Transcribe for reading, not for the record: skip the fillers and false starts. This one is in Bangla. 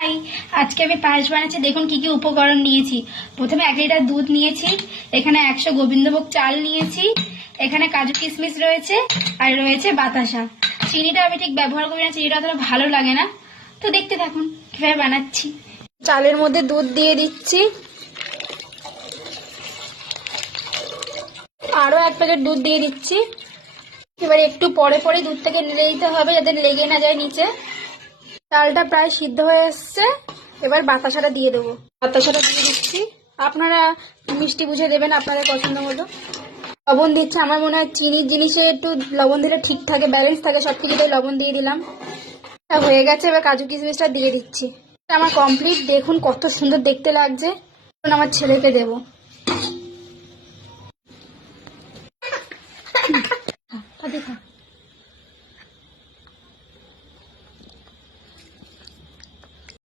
হাই, আজকে আমি পায়েস বানাচ্ছি। দেখুন কি কি উপকরণ নিয়েছি। প্রথমে 1 লিটার দুধ নিয়েছি, এখানে 100 গোবিন্দভোগ চাল নিয়েছি, এখানে কাজু কিশমিশ রয়েছে, আর রয়েছে বাতাসা। চিনিটা আমি ঠিক ব্যবহার করি না, চিনিটা অতটা ভালো লাগে না। তো দেখতে থাকুন কিভাবে বানাচ্ছি। চালের মধ্যে দুধ দিয়ে দিচ্ছি, আরো 1 প্যাকেট দুধ দিয়ে দিচ্ছি। এবার একটু পরে পরে দুধটাকে নেড়ে দিতে হবে যাতে লেগে না যায় নিচে। চালটা প্রায় সিদ্ধ হয়ে এসছে, এবার বাতাসাটা দিয়ে দেবো। বাতাসাটা দিয়ে দিচ্ছি, আপনারা মিষ্টি বুঝে দেবেন আপনাদের পছন্দ মতো। লবণ দিচ্ছে, আমার মনে হয় চিনির জিনিসে একটু লবণ দিলে ঠিক থাকে, ব্যালেন্স থাকে সব কিছুতেই, লবণ দিয়ে দিলাম। এটা হয়ে গেছে, এবার কাজু কিশমিশটা দিয়ে দিচ্ছি। এটা আমার কমপ্লিট। দেখুন কত সুন্দর দেখতে লাগছে। এখন আমার ছেলেকে দেবো।